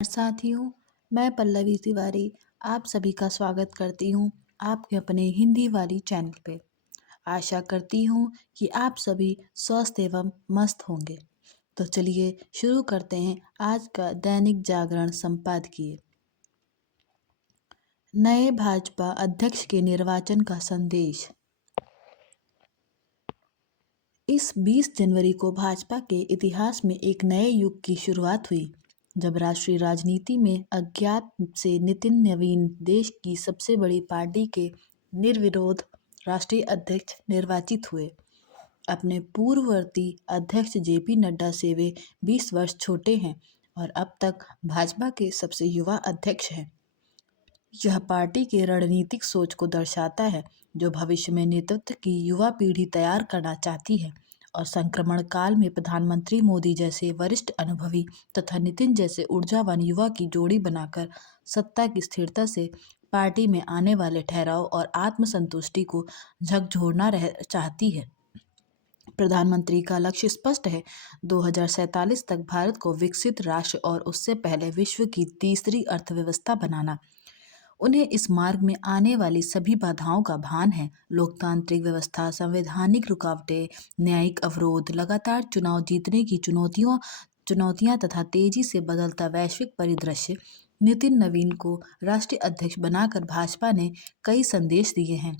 साथियों, मैं पल्लवी तिवारी आप सभी का स्वागत करती हूँ आपके अपने हिंदी वाली चैनल पे। आशा करती हूँ कि आप सभी स्वस्थ एवं मस्त होंगे। तो चलिए शुरू करते हैं आज का दैनिक जागरण संपादकीय। नए भाजपा अध्यक्ष के निर्वाचन का संदेश। इस 20 जनवरी को भाजपा के इतिहास में एक नए युग की शुरुआत हुई, जब राष्ट्रीय राजनीति में अज्ञात से नितिन नवीन देश की सबसे बड़ी पार्टी के निर्विरोध राष्ट्रीय अध्यक्ष निर्वाचित हुए। अपने पूर्ववर्ती अध्यक्ष जेपी नड्डा से वे 20 वर्ष छोटे हैं और अब तक भाजपा के सबसे युवा अध्यक्ष हैं। यह पार्टी की रणनीतिक सोच को दर्शाता है, जो भविष्य में नेतृत्व की युवा पीढ़ी तैयार करना चाहती है और संक्रमण काल में प्रधानमंत्री मोदी जैसे वरिष्ठ अनुभवी तथा नितिन जैसे ऊर्जावान युवा की जोड़ी बनाकर सत्ता की स्थिरता से पार्टी में आने वाले ठहराव और आत्मसंतुष्टि को झकझोरना चाहती है। प्रधानमंत्री का लक्ष्य स्पष्ट है, 2047 तक भारत को विकसित राष्ट्र और उससे पहले विश्व की तीसरी अर्थव्यवस्था बनाना। उन्हें इस मार्ग में आने वाली सभी बाधाओं का भान है। लोकतांत्रिक व्यवस्था, संवैधानिक रुकावटें, न्यायिक अवरोध, लगातार चुनाव जीतने की चुनौतियां तथा तेजी से बदलता वैश्विक परिदृश्य नितिन नवीन को राष्ट्रीय अध्यक्ष बनाकर भाजपा ने कई संदेश दिए हैं।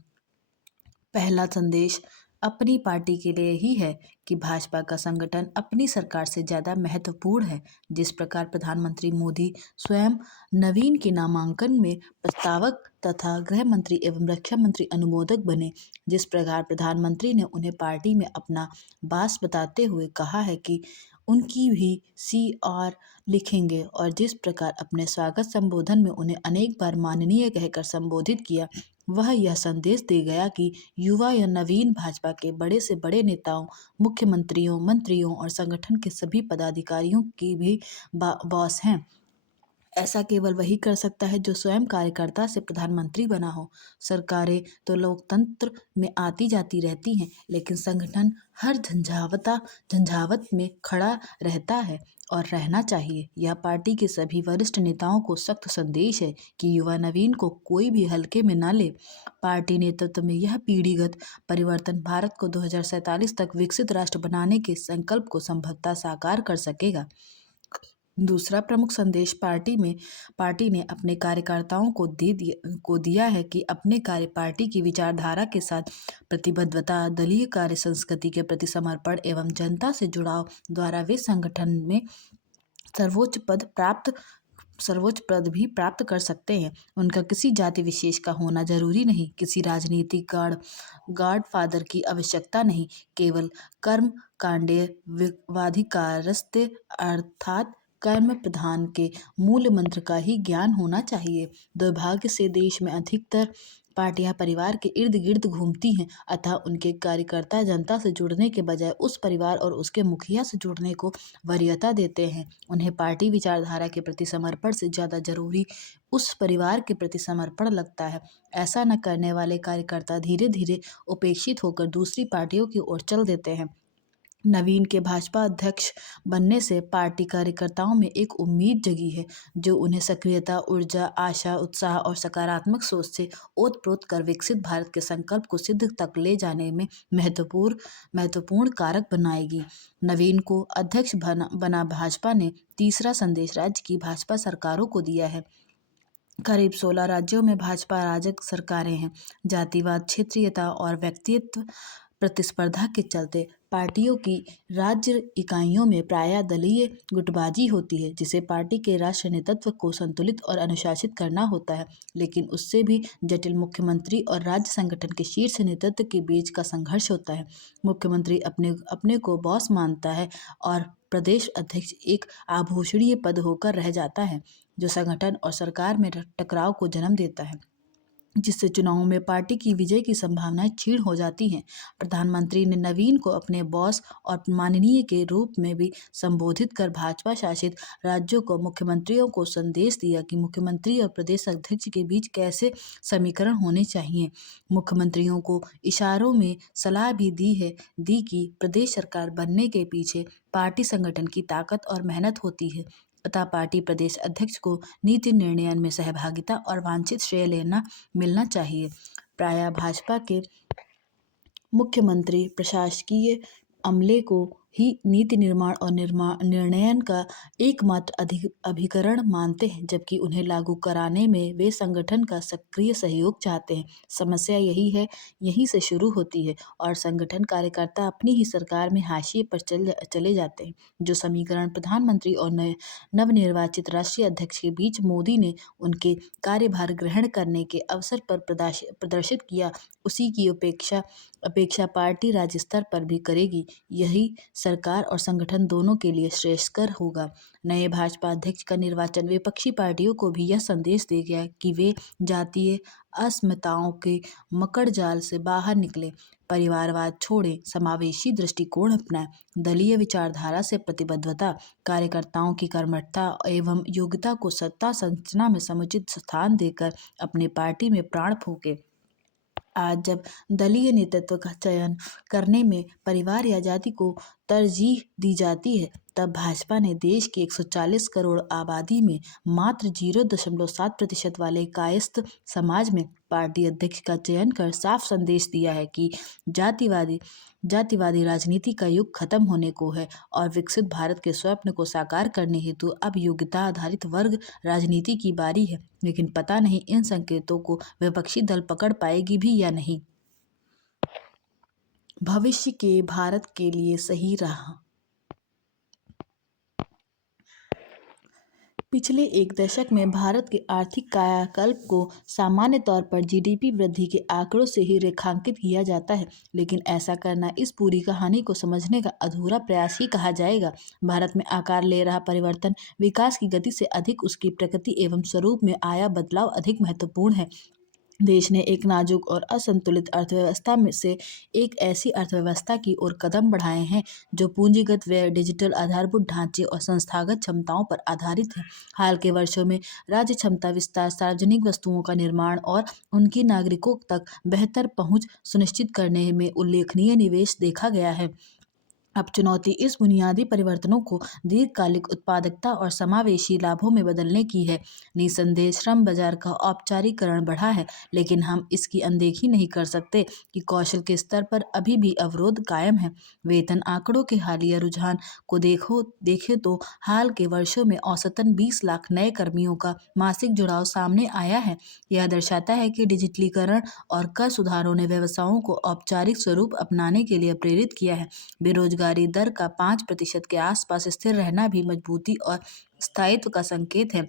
पहला संदेश अपनी पार्टी के लिए ही है कि भाजपा का संगठन अपनी सरकार से ज़्यादा महत्वपूर्ण है। जिस प्रकार प्रधानमंत्री मोदी स्वयं नवीन के नामांकन में प्रस्तावक तथा गृह मंत्री एवं रक्षा मंत्री अनुमोदक बने, जिस प्रकार प्रधानमंत्री ने उन्हें पार्टी में अपना बास बताते हुए कहा है कि उनकी भी CR लिखेंगे, और जिस प्रकार अपने स्वागत संबोधन में उन्हें अनेक बार माननीय कहकर संबोधित किया, वह यह संदेश दे गया कि युवा या नवीन भाजपा के बड़े से बड़े नेताओं, मुख्यमंत्रियों, मंत्रियों और संगठन के सभी पदाधिकारियों की भी बॉस हैं। ऐसा केवल वही कर सकता है जो स्वयं कार्यकर्ता से प्रधानमंत्री बना हो। सरकारें तो लोकतंत्र में आती जाती रहती हैं, लेकिन संगठन हर झंझावत में खड़ा रहता है और रहना चाहिए। यह पार्टी के सभी वरिष्ठ नेताओं को सख्त संदेश है कि युवा नवीन को कोई भी हल्के में न ले। पार्टी नेतृत्व में यह पीढ़ीगत परिवर्तन भारत को 2047 तक विकसित राष्ट्र बनाने के संकल्प को संभवतः साकार कर सकेगा। दूसरा प्रमुख संदेश पार्टी ने अपने कार्यकर्ताओं को दिया है कि अपने पार्टी की विचारधारा के साथ प्रतिबद्धता, दलीय कार्य संस्कृति के प्रति समर्पण एवं जनता से जुड़ाव द्वारा वे संगठन में सर्वोच्च पद भी प्राप्त कर सकते हैं। उनका किसी जाति विशेष का होना जरूरी नहीं, किसी राजनीतिक गॉडफादर की आवश्यकता नहीं, केवल कर्म कांडे वाधिकारस्ते अर्थात कर्म प्रधान के मूल मंत्र का ही ज्ञान होना चाहिए। दुर्भाग्य से देश में अधिकतर पार्टियां परिवार के इर्द गिर्द घूमती हैं, अतः उनके कार्यकर्ता जनता से जुड़ने के बजाय उस परिवार और उसके मुखिया से जुड़ने को वरीयता देते हैं। उन्हें पार्टी विचारधारा के प्रति समर्पण से ज़्यादा जरूरी उस परिवार के प्रति समर्पण लगता है। ऐसा न करने वाले कार्यकर्ता धीरे धीरे उपेक्षित होकर दूसरी पार्टियों की ओर चल देते हैं। नवीन के भाजपा अध्यक्ष बनने से पार्टी कार्यकर्ताओं में एक उम्मीद जगी है, जो उन्हें सक्रियता, ऊर्जा, आशा, उत्साह और सकारात्मक सोच से ओतप्रोत कर विकसित भारत के संकल्प को सिद्ध तक ले जाने में महत्वपूर्ण कारक बनाएगी। नवीन को अध्यक्ष बना भाजपा ने तीसरा संदेश राज्य की भाजपा सरकारों को दिया है। करीब 16 राज्यों में भाजपा राजग सरकारें हैं। जातिवाद, क्षेत्रीयता और व्यक्तित्व प्रतिस्पर्धा के चलते पार्टियों की राज्य इकाइयों में प्रायः दलीय गुटबाजी होती है, जिसे पार्टी के राष्ट्रीय नेतृत्व को संतुलित और अनुशासित करना होता है। लेकिन उससे भी जटिल मुख्यमंत्री और राज्य संगठन के शीर्ष नेतृत्व के बीच का संघर्ष होता है। मुख्यमंत्री अपने को बॉस मानता है और प्रदेश अध्यक्ष एक आभूषणीय पद होकर रह जाता है, जो संगठन और सरकार में टकराव को जन्म देता है, जिससे चुनावों में पार्टी की विजय की संभावनाएं क्षीण हो जाती हैं। प्रधानमंत्री ने नवीन को अपने बॉस और माननीय के रूप में भी संबोधित कर भाजपा शासित राज्यों को मुख्यमंत्रियों को संदेश दिया कि मुख्यमंत्री और प्रदेश अध्यक्ष के बीच कैसे समीकरण होने चाहिए। मुख्यमंत्रियों को इशारों में सलाह भी दी कि प्रदेश सरकार बनने के पीछे पार्टी संगठन की ताकत और मेहनत होती है। पार्टी प्रदेश अध्यक्ष को नीति निर्णयन में सहभागिता और वांछित श्रेय लेना मिलना चाहिए। प्रायः भाजपा के मुख्यमंत्री प्रशासकीय अमले को ही नीति निर्माण और निर्णयन का एकमात्र अभिकरण मानते हैं, जबकि उन्हें लागू कराने में वे संगठन का सक्रिय सहयोग चाहते हैं। समस्या यहीं से शुरू होती है और संगठन कार्यकर्ता अपनी ही सरकार में हाशिए पर चले जाते हैं। जो समीकरण प्रधानमंत्री और नवनिर्वाचित राष्ट्रीय अध्यक्ष के बीच मोदी ने उनके कार्यभार ग्रहण करने के अवसर पर प्रदर्शित किया, उसी की अपेक्षा पार्टी राज्य स्तर पर भी करेगी। यही सरकार और संगठन दोनों के लिए श्रेयस्कर होगा। नए भाजपा अध्यक्ष का निर्वाचन विपक्षी पार्टियों को भी यह संदेश देगा कि वे जातीय अस्मिताओं के मकड़जाल से बाहर निकले, परिवारवाद छोड़ें, समावेशी दृष्टिकोण अपनाएं, दलीय विचारधारा से प्रतिबद्धता, कार्यकर्ताओं की कर्मठता एवं योग्यता को सत्ता संरचना में समुचित स्थान देकर अपने पार्टी में प्राण फूंके। आज जब दलीय नेतृत्व का चयन करने में परिवार या जाति को तरजीह दी जाती है, तब भाजपा ने देश की 140 करोड़ आबादी में मात्र 0.7% वाले कायस्थ समाज में पार्टी अध्यक्ष का चयन कर साफ संदेश दिया है कि जातिवादी राजनीति का युग खत्म होने को है और विकसित भारत के स्वप्न को साकार करने हेतु अब योग्यता आधारित वर्ग राजनीति की बारी है। लेकिन पता नहीं इन संकेतों को विपक्षी दल पकड़ पाएगी भी या नहीं। भविष्य के भारत के लिए सही राह। पिछले एक दशक में भारत के आर्थिक कायाकल्प को सामान्य तौर पर जीडीपी वृद्धि के आंकड़ों से ही रेखांकित किया जाता है, लेकिन ऐसा करना इस पूरी कहानी को समझने का अधूरा प्रयास ही कहा जाएगा। भारत में आकार ले रहा परिवर्तन विकास की गति से अधिक उसकी प्रकृति एवं स्वरूप में आया बदलाव अधिक महत्वपूर्ण है। देश ने एक नाजुक और असंतुलित अर्थव्यवस्था में से एक ऐसी अर्थव्यवस्था की ओर कदम बढ़ाए हैं जो पूंजीगत व्यय, डिजिटल आधारभूत ढांचे और संस्थागत क्षमताओं पर आधारित है। हाल के वर्षों में राज्य क्षमता विस्तार, सार्वजनिक वस्तुओं का निर्माण और उनकी नागरिकों तक बेहतर पहुंच सुनिश्चित करने में उल्लेखनीय निवेश देखा गया है। अब चुनौती इस बुनियादी परिवर्तनों को दीर्घकालिक उत्पादकता और समावेशी लाभों में बदलने की है। निसंदेह श्रम बाजार का औपचारीकरण बढ़ा है, लेकिन हम इसकी अनदेखी नहीं कर सकते कि कौशल के स्तर पर अभी भी अवरोध कायम है। वेतन आंकड़ों के हालिया रुझान को देखें तो हाल के वर्षों में औसतन 20 लाख नए कर्मियों का मासिक जुड़ाव सामने आया है। यह दर्शाता है कि डिजिटलीकरण और कर सुधारों ने व्यवसायों को औपचारिक स्वरूप अपनाने के लिए प्रेरित किया है। बेरोजगारी दर का 5% के आसपास स्थिर रहना भी मजबूती और स्थायित्व का संकेत है।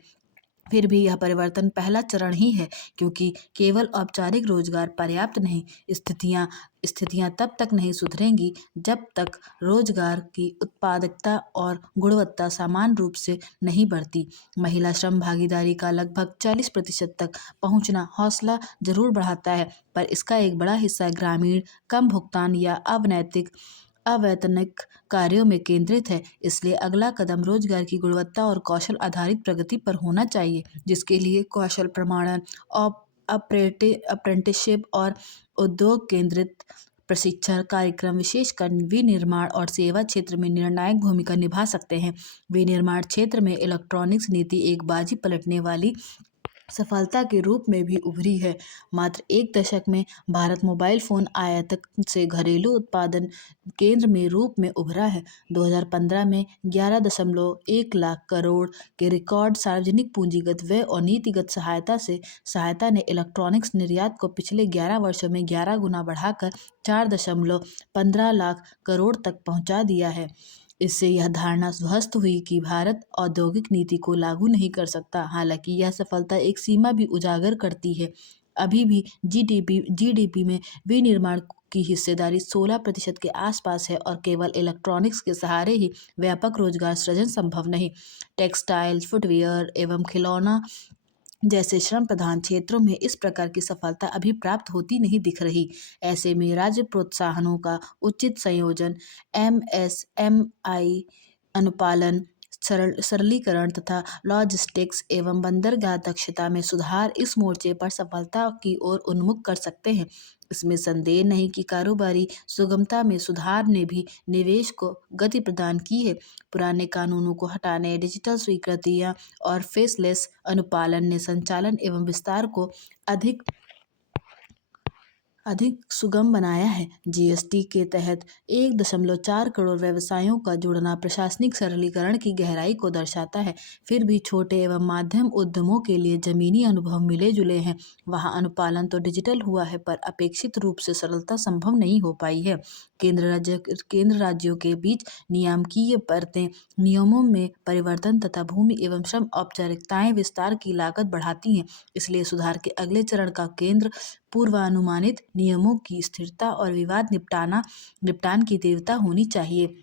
फिर भी यह परिवर्तन पहला चरण ही है, क्योंकि केवल औपचारिक रोजगार पर्याप्त नहीं। स्थितियां तब तक नहीं सुधरेंगी जब तक रोजगार की उत्पादकता और गुणवत्ता समान रूप से नहीं बढ़ती। महिला श्रम भागीदारी का लगभग 40% तक पहुंचना हौसला जरूर बढ़ाता है, पर इसका एक बड़ा हिस्सा ग्रामीण, कम भुगतान या अवैतनिक कार्यों में केंद्रित है। इसलिए अगला कदम रोजगार की गुणवत्ता और कौशल आधारित प्रगति पर होना चाहिए, जिसके लिए कौशल प्रमाणन, अप्रेंटिसशिप और उद्योग केंद्रित प्रशिक्षण कार्यक्रम विशेषकर विनिर्माण और सेवा क्षेत्र में निर्णायक भूमिका निभा सकते हैं। विनिर्माण क्षेत्र में इलेक्ट्रॉनिक्स नीति एक बाजी पलटने वाली सफलता के रूप में भी उभरी है। मात्र एक दशक में भारत मोबाइल फोन आयातक से घरेलू उत्पादन केंद्र में रूप में उभरा है। 2015 में 11.1 लाख करोड़ के रिकॉर्ड सार्वजनिक पूंजीगत व्यय और नीतिगत सहायता ने इलेक्ट्रॉनिक्स निर्यात को पिछले 11 वर्षों में 11 गुना बढ़ाकर 4.15 लाख करोड़ तक पहुंचा दिया है। इससे यह धारणा ध्वस्त हुई कि भारत औद्योगिक नीति को लागू नहीं कर सकता। हालांकि यह सफलता एक सीमा भी उजागर करती है। अभी भी जीडीपी में विनिर्माण की हिस्सेदारी 16% के आसपास है और केवल इलेक्ट्रॉनिक्स के सहारे ही व्यापक रोजगार सृजन संभव नहीं। टेक्सटाइल, फुटवियर एवं खिलौना जैसे श्रम प्रधान क्षेत्रों में इस प्रकार की सफलता अभी प्राप्त होती नहीं दिख रही। ऐसे में राज्य प्रोत्साहनों का उचित संयोजन, एमएसएमई अनुपालन, सरलीकरण तथा लॉजिस्टिक्स एवं बंदरगाह दक्षता में सुधार इस मोर्चे पर सफलता की ओर उन्मुख कर सकते हैं। इसमें संदेह नहीं कि कारोबारी सुगमता में सुधार ने भी निवेश को गति प्रदान की है। पुराने कानूनों को हटाने, डिजिटल स्वीकृतियां और फेसलेस अनुपालन ने संचालन एवं विस्तार को अधिक अधिक सुगम बनाया है। जीएसटी के तहत 1.4 करोड़ व्यवसायों का जुड़ना प्रशासनिक सरलीकरण की गहराई को दर्शाता है। फिर भी छोटे एवं माध्यम उद्यमों के लिए जमीनी अनुभव मिले जुले हैं। वहाँ अनुपालन तो डिजिटल हुआ है, पर अपेक्षित रूप से सरलता संभव नहीं हो पाई है। केंद्र राज्यों के बीच नियामकीय परतें, नियमों में परिवर्तन तथा भूमि एवं श्रम औपचारिकताएं विस्तार की लागत बढ़ाती हैं। इसलिए सुधार के अगले चरण का केंद्र पूर्वानुमानित नियमों की स्थिरता और विवाद निपटान की तीव्रता होनी चाहिए।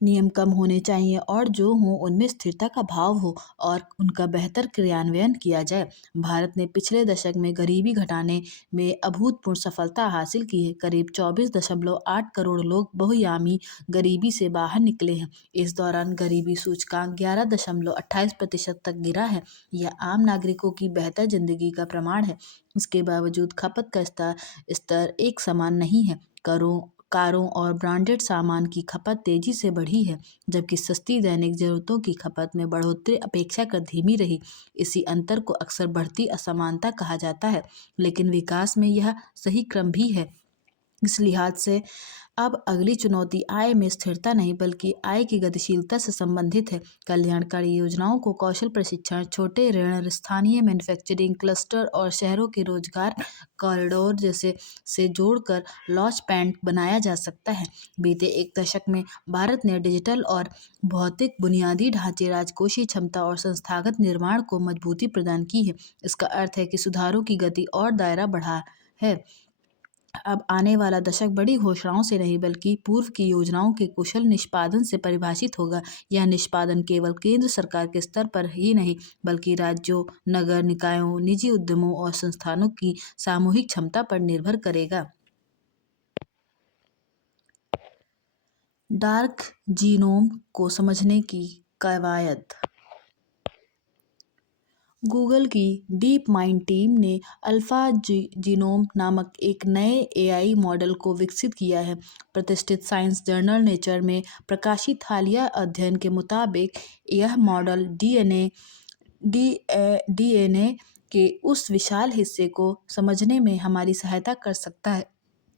नियम कम होने चाहिए और जो हों उनमें स्थिरता का भाव हो और उनका बेहतर क्रियान्वयन किया जाए। भारत ने पिछले दशक में गरीबी घटाने में अभूतपूर्व सफलता हासिल की है। करीब 24.8 करोड़ लोग बहुआयामी गरीबी से बाहर निकले हैं। इस दौरान गरीबी सूचकांक 11.28% तक गिरा है। यह आम नागरिकों की बेहतर जिंदगी का प्रमाण है। इसके बावजूद खपत का स्तर एक समान नहीं है। कारों और ब्रांडेड सामान की खपत तेजी से बढ़ी है, जबकि सस्ती दैनिक जरूरतों की खपत में बढ़ोतरी अपेक्षाकृत धीमी रही। इसी अंतर को अक्सर बढ़ती असमानता कहा जाता है, लेकिन विकास में यह सही क्रम भी है। इस लिहाज से अब अगली चुनौती आय में स्थिरता नहीं बल्कि आय की गतिशीलता से संबंधित है। कल्याणकारी योजनाओं को कौशल प्रशिक्षण, छोटे ऋण, स्थानीय मैन्युफैक्चरिंग क्लस्टर और शहरों के रोजगार कॉरिडोर जैसे से जोड़कर लॉन्च पैड बनाया जा सकता है। बीते एक दशक में भारत ने डिजिटल और भौतिक बुनियादी ढांचे, राजकोषीय क्षमता और संस्थागत निर्माण को मजबूती प्रदान की है। इसका अर्थ है कि सुधारों की गति और दायरा बढ़ा है। अब आने वाला दशक बड़ी घोषणाओं से नहीं बल्कि पूर्व की योजनाओं के कुशल निष्पादन से परिभाषित होगा। यह निष्पादन केवल केंद्र सरकार के स्तर पर ही नहीं बल्कि राज्यों, नगर निकायों, निजी उद्यमों और संस्थानों की सामूहिक क्षमता पर निर्भर करेगा। डार्क जीनोम को समझने की कवायद। गूगल की डीप माइंड टीम ने अल्फा जीनोम नामक एक नए एआई मॉडल को विकसित किया है। प्रतिष्ठित साइंस जर्नल नेचर में प्रकाशित हालिया अध्ययन के मुताबिक यह मॉडल डीएनए के उस विशाल हिस्से को समझने में हमारी सहायता कर सकता है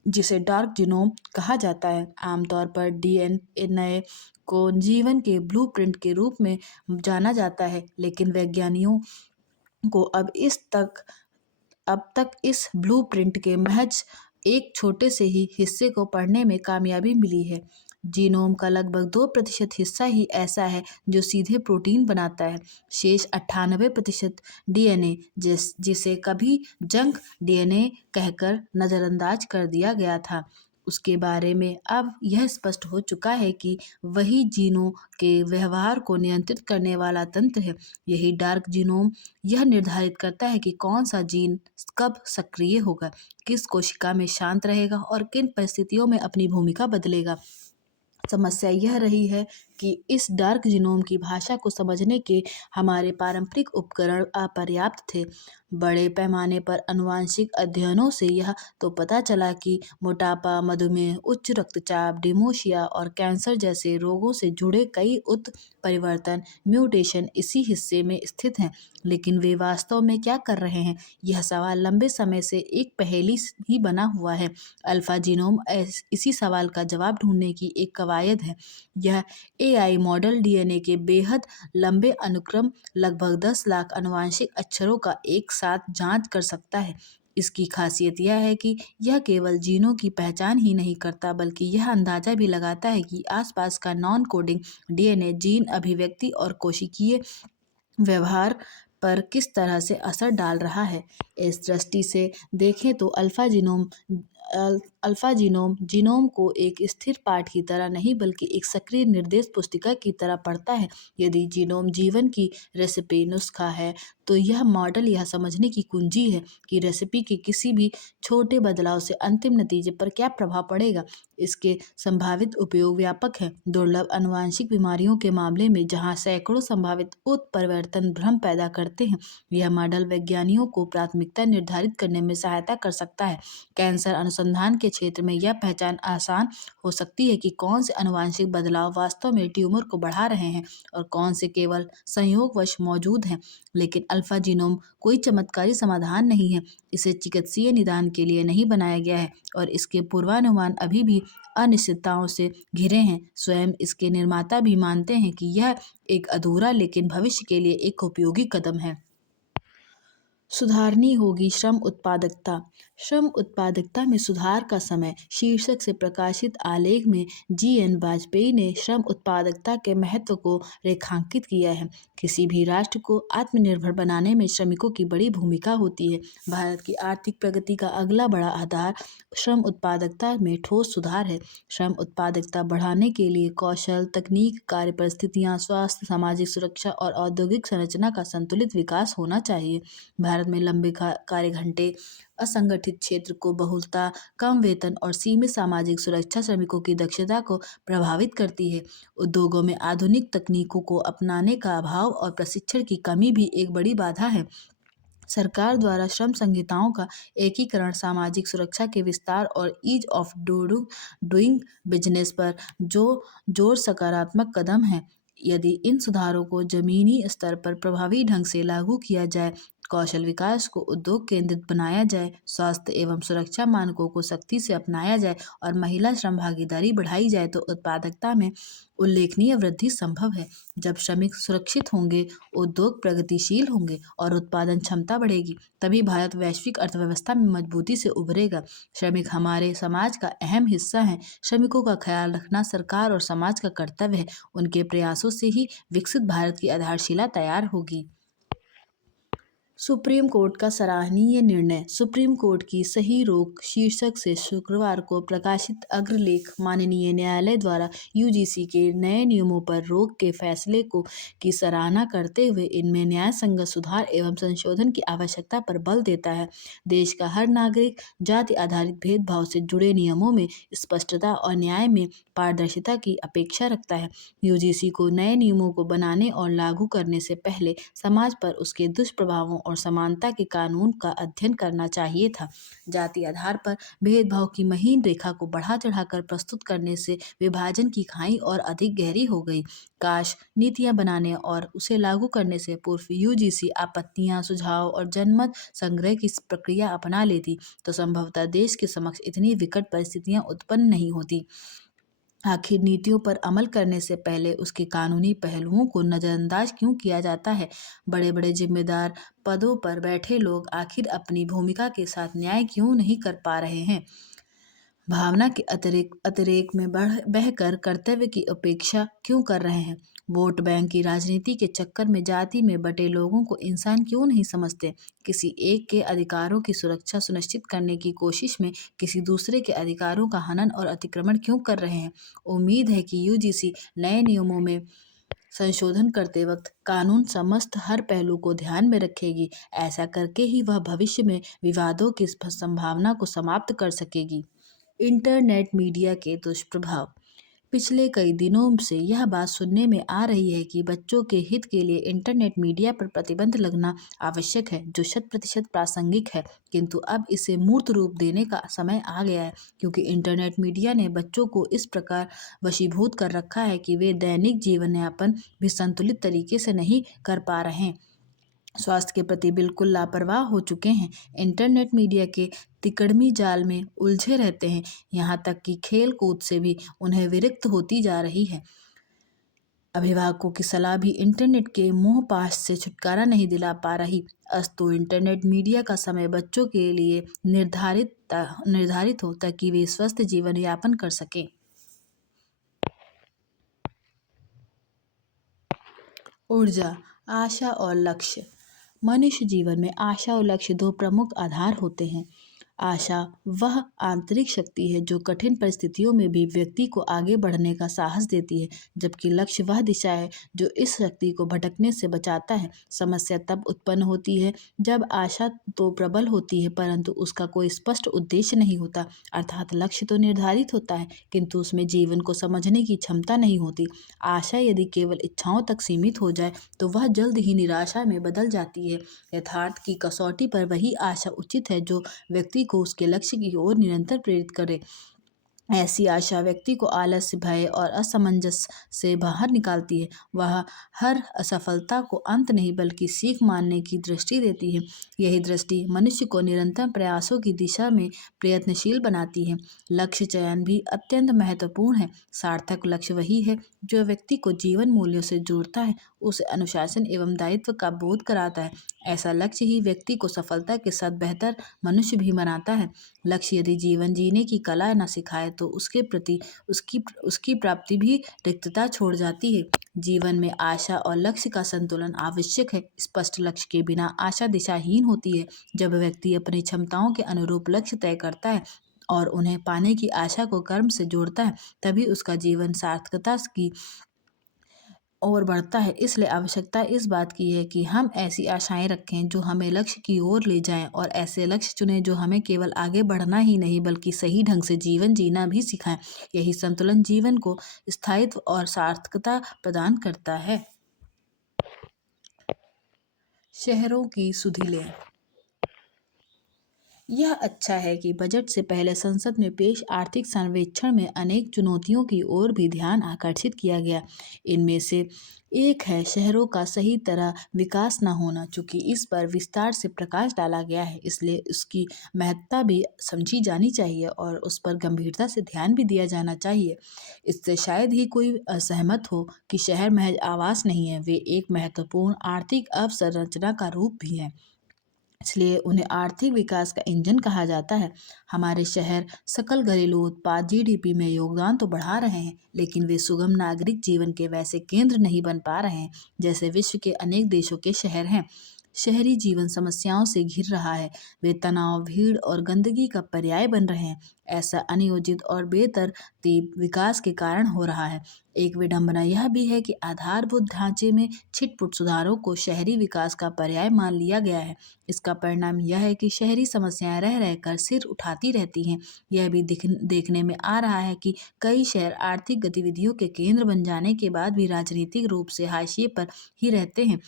जिसे डार्क जीनोम कहा जाता है। आमतौर पर डीएनए को जीवन के ब्लूप्रिंट के रूप में जाना जाता है, लेकिन वैज्ञानिकों को अब तक इस ब्लूप्रिंट के महज एक छोटे से ही हिस्से को पढ़ने में कामयाबी मिली है। जीनोम का लगभग 2% हिस्सा ही ऐसा है जो सीधे प्रोटीन बनाता है। शेष 98% डीएनए जिसे कभी जंक डीएनए कहकर नज़रअंदाज कर दिया गया था, उसके बारे में अब यह स्पष्ट हो चुका है कि वही जीनों के व्यवहार को नियंत्रित करने वाला तंत्र है। यही डार्क जीनोम यह निर्धारित करता है कि कौन सा जीन कब सक्रिय होगा, किस कोशिका में शांत रहेगा और किन परिस्थितियों में अपनी भूमिका बदलेगा। समस्या यह रही है कि इस डार्क जीनोम की भाषा को समझने के हमारे पारंपरिक उपकरण अपर्याप्त थे। बड़े पैमाने पर आनुवंशिक अध्ययनों से यह तो पता चला कि मोटापा, मधुमेह, उच्च रक्तचाप, डिमेंशिया और कैंसर जैसे रोगों से जुड़े कई उत्परिवर्तन म्यूटेशन इसी हिस्से में स्थित हैं, लेकिन वे वास्तव में क्या कर रहे हैं, यह सवाल लंबे समय से एक पहेली ही बना हुआ है। अल्फा जीनोम इसी सवाल का जवाब ढूंढने की एक कवायद है। यह एआई मॉडल डीएनए के बेहद लंबे अनुक्रम, लगभग 10 लाख आनुवंशिक अक्षरों का एक साथ जांच कर सकता है। इसकी खासियत यह है कि यह केवल जीनों की पहचान ही नहीं करता बल्कि यह अंदाजा भी लगाता है कि आसपास का नॉन कोडिंग डीएनए जीन अभिव्यक्ति और कोशिकीय व्यवहार पर किस तरह से असर डाल रहा है। इस दृष्टि से देखें तो अल्फा जीनोम जीनोम को एक स्थिर पाठ की तरह नहीं बल्कि एक सक्रिय निर्देश पुस्तिका की तरह पढ़ता है। यदि जीनोम जीवन की रेसिपी नुस्खा है, तो यह मॉडल यह समझने की कुंजी है कि रेसिपी के किसी भी छोटे बदलाव से अंतिम नतीजे पर क्या प्रभाव पड़ेगा। इसके संभावित उपयोग व्यापक हैं। दुर्लभ आनुवंशिक बीमारियों के मामले में जहां सैकड़ों संभावित उत्परिवर्तन भ्रम पैदा करते हैं, यह मॉडल वैज्ञानिकों को प्राथमिकता निर्धारित करने में सहायता कर सकता है। कैंसर अनुसंधान के क्षेत्र में यह पहचान आसान हो सकती है कि कौन से आनुवंशिक बदलाव वास्तव में ट्यूमर को बढ़ा रहे हैं और कौन से केवल संयोगवश मौजूद हैं। लेकिन अल्फा जीनोम कोई चमत्कारी समाधान नहीं है। इसे चिकित्सीय निदान के लिए नहीं बनाया गया है और इसके पूर्वानुमान अभी भी अनिश्चितताओं से घिरे हैं। स्वयं इसके निर्माता भी मानते हैं कि यह एक अधूरा लेकिन भविष्य के लिए एक उपयोगी कदम है। सुधारनी होगी श्रम उत्पादकता। श्रम उत्पादकता में सुधार का समय शीर्षक से प्रकाशित आलेख में जी.एन. वाजपेयी ने श्रम उत्पादकता के महत्व को रेखांकित किया है। किसी भी राष्ट्र को आत्मनिर्भर बनाने में श्रमिकों की बड़ी भूमिका होती है। भारत की आर्थिक प्रगति का अगला बड़ा आधार श्रम उत्पादकता में ठोस सुधार है। श्रम उत्पादकता बढ़ाने के लिए कौशल, तकनीक, कार्य परिस्थितियाँ, स्वास्थ्य, सामाजिक सुरक्षा और औद्योगिक संरचना का संतुलित विकास होना चाहिए। भारत में लंबे कार्य घंटे, असंगठित क्षेत्र को बहुलता, कम वेतन और सीमित सामाजिक सुरक्षा श्रमिकों की दक्षता को प्रभावित करती है। उद्योगों में आधुनिक तकनीकों को अपनाने का अभाव और प्रशिक्षण की कमी भी एक बड़ी बाधा है। सरकार द्वारा श्रम संहिताओं का एकीकरण, सामाजिक सुरक्षा के विस्तार और ईज ऑफ डूइंग बिजनेस पर जो जोर सकारात्मक कदम है। यदि इन सुधारों को जमीनी स्तर पर प्रभावी ढंग से लागू किया जाए, कौशल विकास को उद्योग केंद्रित बनाया जाए, स्वास्थ्य एवं सुरक्षा मानकों को सख्ती से अपनाया जाए और महिला श्रम भागीदारी बढ़ाई जाए, तो उत्पादकता में उल्लेखनीय वृद्धि संभव है। जब श्रमिक सुरक्षित होंगे, उद्योग प्रगतिशील होंगे और उत्पादन क्षमता बढ़ेगी, तभी भारत वैश्विक अर्थव्यवस्था में मजबूती से उभरेगा। श्रमिक हमारे समाज का अहम हिस्सा हैं। श्रमिकों का ख्याल रखना सरकार और समाज का कर्तव्य है। उनके प्रयासों से ही विकसित भारत की आधारशिला तैयार होगी। सुप्रीम कोर्ट का सराहनीय निर्णय। सुप्रीम कोर्ट की सही रोक शीर्षक से शुक्रवार को प्रकाशित अग्रलेख माननीय न्यायालय द्वारा यूजीसी के नए नियमों पर रोक के फैसले को की सराहना करते हुए इनमें न्यायसंगत सुधार एवं संशोधन की आवश्यकता पर बल देता है। देश का हर नागरिक जाति आधारित भेदभाव से जुड़े नियमों में स्पष्टता और न्याय में पारदर्शिता की अपेक्षा रखता है। यूजीसी को नए नियमों को बनाने और लागू करने से पहले समाज पर उसके दुष्प्रभावों और समानता के कानून का अध्ययन करना चाहिए था। जाति आधार पर भेदभाव की महीन रेखा को बढ़ा चढ़ाकर प्रस्तुत करने से विभाजन की खाई और अधिक गहरी हो गई। काश नीतियां बनाने और उसे लागू करने से पूर्व यूजीसी आपत्तियां, सुझाव और जनमत संग्रह की प्रक्रिया अपना लेती, तो संभवतः देश के समक्ष इतनी विकट परिस्थितियां उत्पन्न नहीं होती। आखिर नीतियों पर अमल करने से पहले उसके कानूनी पहलुओं को नजरअंदाज क्यों किया जाता है? बड़े बड़े जिम्मेदार पदों पर बैठे लोग आखिर अपनी भूमिका के साथ न्याय क्यों नहीं कर पा रहे हैं? भावना के अतिरेक में बहकर कर्तव्य की उपेक्षा क्यों कर रहे हैं? वोट बैंक की राजनीति के चक्कर में जाति में बटे लोगों को इंसान क्यों नहीं समझते? किसी एक के अधिकारों की सुरक्षा सुनिश्चित करने की कोशिश में किसी दूसरे के अधिकारों का हनन और अतिक्रमण क्यों कर रहे हैं? उम्मीद है कि यूजीसी नए नियमों में संशोधन करते वक्त कानून समस्त हर पहलू को ध्यान में रखेगी। ऐसा करके ही वह भविष्य में विवादों की संभावना को समाप्त कर सकेगी। इंटरनेट मीडिया के दुष्प्रभाव। पिछले कई दिनों से यह बात सुनने में आ रही है कि बच्चों के हित के लिए इंटरनेट मीडिया पर प्रतिबंध लगना आवश्यक है, जो 100% प्रासंगिक है। किंतु अब इसे मूर्त रूप देने का समय आ गया है, क्योंकि इंटरनेट मीडिया ने बच्चों को इस प्रकार वशीभूत कर रखा है कि वे दैनिक जीवन यापन भी संतुलित तरीके से नहीं कर पा रहे हैं, स्वास्थ्य के प्रति बिल्कुल लापरवाह हो चुके हैं, इंटरनेट मीडिया के तिकड़मी जाल में उलझे रहते हैं, यहाँ तक कि खेल कूद से भी उन्हें विरक्त होती जा रही है। अभिभावकों की सलाह भी इंटरनेट के मोहपाश से छुटकारा नहीं दिला पा रही। अस्तु इंटरनेट मीडिया का समय बच्चों के लिए निर्धारित हो ताकि वे स्वस्थ जीवन यापन कर सकें। ऊर्जा, आशा और लक्ष्य। मनुष्य जीवन में आशा और लक्ष्य दो प्रमुख आधार होते हैं। आशा वह आंतरिक शक्ति है जो कठिन परिस्थितियों में भी व्यक्ति को आगे बढ़ने का साहस देती है, जबकि लक्ष्य वह दिशा है जो इस शक्ति को भटकने से बचाता है। समस्या तब उत्पन्न होती है जब आशा तो प्रबल होती है परंतु उसका कोई स्पष्ट उद्देश्य नहीं होता, अर्थात लक्ष्य तो निर्धारित होता है किंतु उसमें जीवन को समझने की क्षमता नहीं होती। आशा यदि केवल इच्छाओं तक सीमित हो जाए तो वह जल्द ही निराशा में बदल जाती है। यथार्थ की कसौटी पर वही आशा उचित है जो व्यक्ति को उसके लक्ष्य की ओर निरंतर प्रेरित करे। ऐसी आशा व्यक्ति को आलस्य, भय और असमंजस से बाहर निकालती है। वह हर असफलता को अंत नहीं बल्कि सीख मानने की दृष्टि देती है। यही दृष्टि मनुष्य को निरंतर प्रयासों की दिशा में प्रयत्नशील बनाती है। लक्ष्य चयन भी अत्यंत महत्वपूर्ण है। सार्थक लक्ष्य वही है जो व्यक्ति को जीवन मूल्यों से जोड़ता है, उसे अनुशासन एवं दायित्व का बोध कराता है। ऐसा लक्ष्य ही व्यक्ति को सफलता के साथ बेहतर मनुष्य भी बनाता है। लक्ष्य यदि जीवन जीने की कला न सिखाए तो उसके प्रति उसकी उसकी प्राप्ति भी रिक्तता छोड़ जाती है। जीवन में आशा और लक्ष्य का संतुलन आवश्यक है। स्पष्ट लक्ष्य के बिना आशा दिशाहीन होती है। जब व्यक्ति अपनी क्षमताओं के अनुरूप लक्ष्य तय करता है और उन्हें पाने की आशा को कर्म से जोड़ता है, तभी उसका जीवन सार्थकता की और बढ़ता है। इसलिए आवश्यकता इस बात की है कि हम ऐसी आशाएं रखें जो हमें लक्ष्य की ओर ले जाएं और ऐसे लक्ष्य चुनें जो हमें केवल आगे बढ़ना ही नहीं बल्कि सही ढंग से जीवन जीना भी सिखाएं। यही संतुलन जीवन को स्थायित्व और सार्थकता प्रदान करता है। शहरों की सुधिलें। यह अच्छा है कि बजट से पहले संसद में पेश आर्थिक सर्वेक्षण में अनेक चुनौतियों की ओर भी ध्यान आकर्षित किया गया। इनमें से एक है शहरों का सही तरह विकास न होना। चूंकि इस पर विस्तार से प्रकाश डाला गया है इसलिए उसकी महत्ता भी समझी जानी चाहिए और उस पर गंभीरता से ध्यान भी दिया जाना चाहिए। इससे शायद ही कोई असहमत हो कि शहर महज आवास नहीं है, वे एक महत्वपूर्ण आर्थिक अवसंरचना का रूप भी हैं। इसलिए उन्हें आर्थिक विकास का इंजन कहा जाता है। हमारे शहर सकल घरेलू उत्पाद जीडीपी में योगदान तो बढ़ा रहे हैं, लेकिन वे सुगम नागरिक जीवन के वैसे केंद्र नहीं बन पा रहे हैं जैसे विश्व के अनेक देशों के शहर हैं। शहरी जीवन समस्याओं से घिर रहा है। वे तनाव, भीड़ और गंदगी का पर्याय बन रहे हैं। ऐसा अनियोजित और बेतरतीब विकास के कारण हो रहा है। एक विडंबना यह भी है कि आधारभूत ढांचे में छिटपुट सुधारों को शहरी विकास का पर्याय मान लिया गया है। इसका परिणाम यह है कि शहरी समस्याएं रह रहकर सिर उठाती रहती हैं। यह भी देखने में आ रहा है कि कई शहर आर्थिक गतिविधियों के केंद्र बन जाने के बाद भी राजनीतिक रूप से हाशिए पर ही रहते हैं।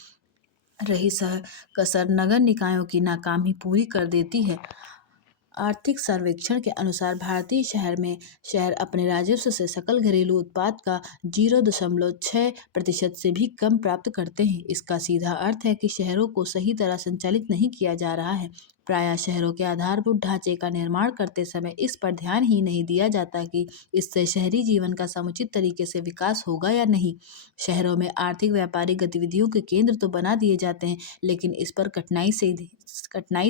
रही सह कसर नगर निकायों की नाकामी पूरी कर देती है। आर्थिक सर्वेक्षण के अनुसार भारतीय शहर अपने राजस्व से सकल घरेलू उत्पाद का 0.6% से भी कम प्राप्त करते हैं। इसका सीधा अर्थ है कि शहरों को सही तरह संचालित नहीं किया जा रहा है। प्रायः शहरों के आधारभूत ढांचे का निर्माण करते समय इस पर ध्यान ही नहीं दिया जाता कि इससे शहरी जीवन का समुचित तरीके से विकास होगा या नहीं। शहरों में आर्थिक व्यापारिक गतिविधियों के केंद्र तो बना दिए जाते हैं, लेकिन इस पर कठिनाई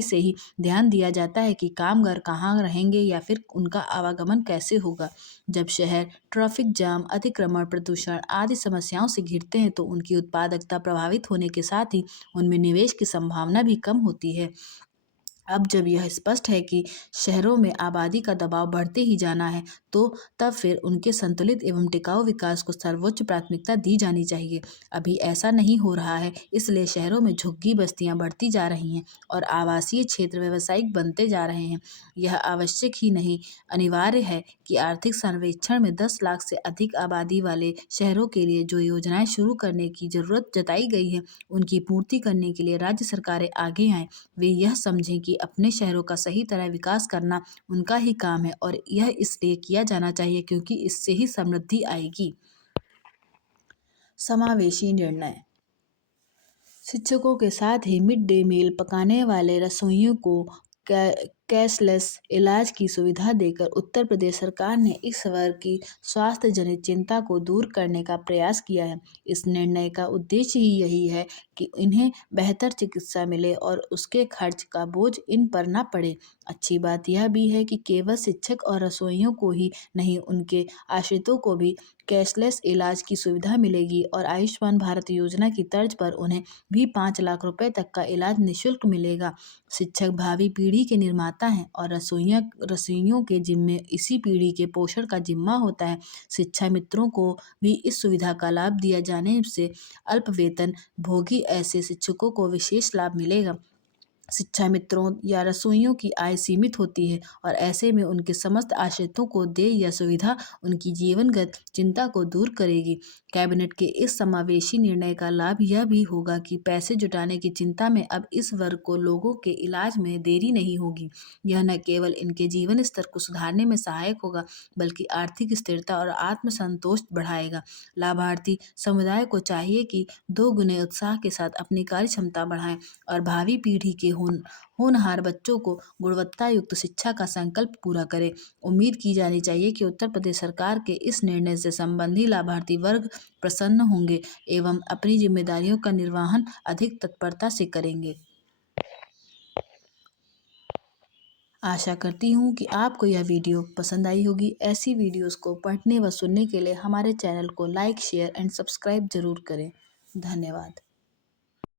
से ही ध्यान दिया जाता है कि कामगार कहाँ रहेंगे या फिर उनका आवागमन कैसे होगा। जब शहर ट्रैफिक जाम, अतिक्रमण, प्रदूषण आदि समस्याओं से घिरते हैं तो उनकी उत्पादकता प्रभावित होने के साथ ही उनमें निवेश की संभावना भी कम होती है। अब जब यह स्पष्ट है कि शहरों में आबादी का दबाव बढ़ते ही जाना है तो तब फिर उनके संतुलित एवं टिकाऊ विकास को सर्वोच्च प्राथमिकता दी जानी चाहिए। अभी ऐसा नहीं हो रहा है, इसलिए शहरों में झुग्गी बस्तियां बढ़ती जा रही हैं और आवासीय क्षेत्र व्यावसायिक बनते जा रहे हैं। यह आवश्यक ही नहीं अनिवार्य है कि आर्थिक सर्वेक्षण में 10 लाख से अधिक आबादी वाले शहरों के लिए जो योजनाएं शुरू करने की जरूरत जताई गई है उनकी पूर्ति करने के लिए राज्य सरकारें आगे आएं। वे यह समझें कि अपने शहरों का सही तरह विकास करना उनका ही काम है और यह इसलिए किया जाना चाहिए क्योंकि इससे ही समृद्धि आएगी। समावेशी निर्णय। शिक्षकों के साथ ही मिड डे मील पकाने वाले रसोइयों को कैशलेस इलाज की सुविधा देकर उत्तर प्रदेश सरकार ने इस वर्ग की स्वास्थ्य जनित चिंता को दूर करने का प्रयास किया है। इस निर्णय का उद्देश्य ही यही है कि इन्हें बेहतर चिकित्सा मिले और उसके खर्च का बोझ इन पर न पड़े। अच्छी बात यह भी है कि केवल शिक्षक और रसोइयों को ही नहीं, उनके आश्रितों को भी कैशलेस इलाज की सुविधा मिलेगी और आयुष्मान भारत योजना की तर्ज पर उन्हें भी 5 लाख रुपए तक का इलाज निःशुल्क मिलेगा। शिक्षक भावी पीढ़ी के निर्माता आता है और रसोइयों के जिम्मे इसी पीढ़ी के पोषण का जिम्मा होता है। शिक्षा मित्रों को भी इस सुविधा का लाभ दिया जाने से अल्प वेतन भोगी ऐसे शिक्षकों को विशेष लाभ मिलेगा। शिक्षा मित्रों या रसोइयों की आय सीमित होती है और ऐसे में उनके समस्त आश्रितों को दे यह सुविधा उनकी जीवनगत चिंता को दूर करेगी। कैबिनेट के इस समावेशी निर्णय का लाभ यह भी होगा कि पैसे जुटाने की चिंता में अब इस वर्ग को लोगों के इलाज में देरी नहीं होगी। यह न केवल इनके जीवन स्तर को सुधारने में सहायक होगा बल्कि आर्थिक स्थिरता और आत्मसंतोष बढ़ाएगा। लाभार्थी समुदाय को चाहिए कि दोगुने उत्साह के साथ अपनी कार्य क्षमता बढ़ाएं और भावी पीढ़ी के होनहार बच्चों को गुणवत्ता युक्त शिक्षा का संकल्प पूरा करें। उम्मीद की जानी चाहिए कि उत्तर प्रदेश सरकार के इस निर्णय से संबंधी लाभार्थी वर्ग प्रसन्न होंगे एवं अपनी जिम्मेदारियों का निर्वहन अधिक तत्परता से करेंगे। आशा करती हूँ कि आपको यह वीडियो पसंद आई होगी। ऐसी वीडियोस को पढ़ने व सुनने के लिए हमारे चैनल को लाइक, शेयर एंड सब्सक्राइब जरूर करें। धन्यवाद।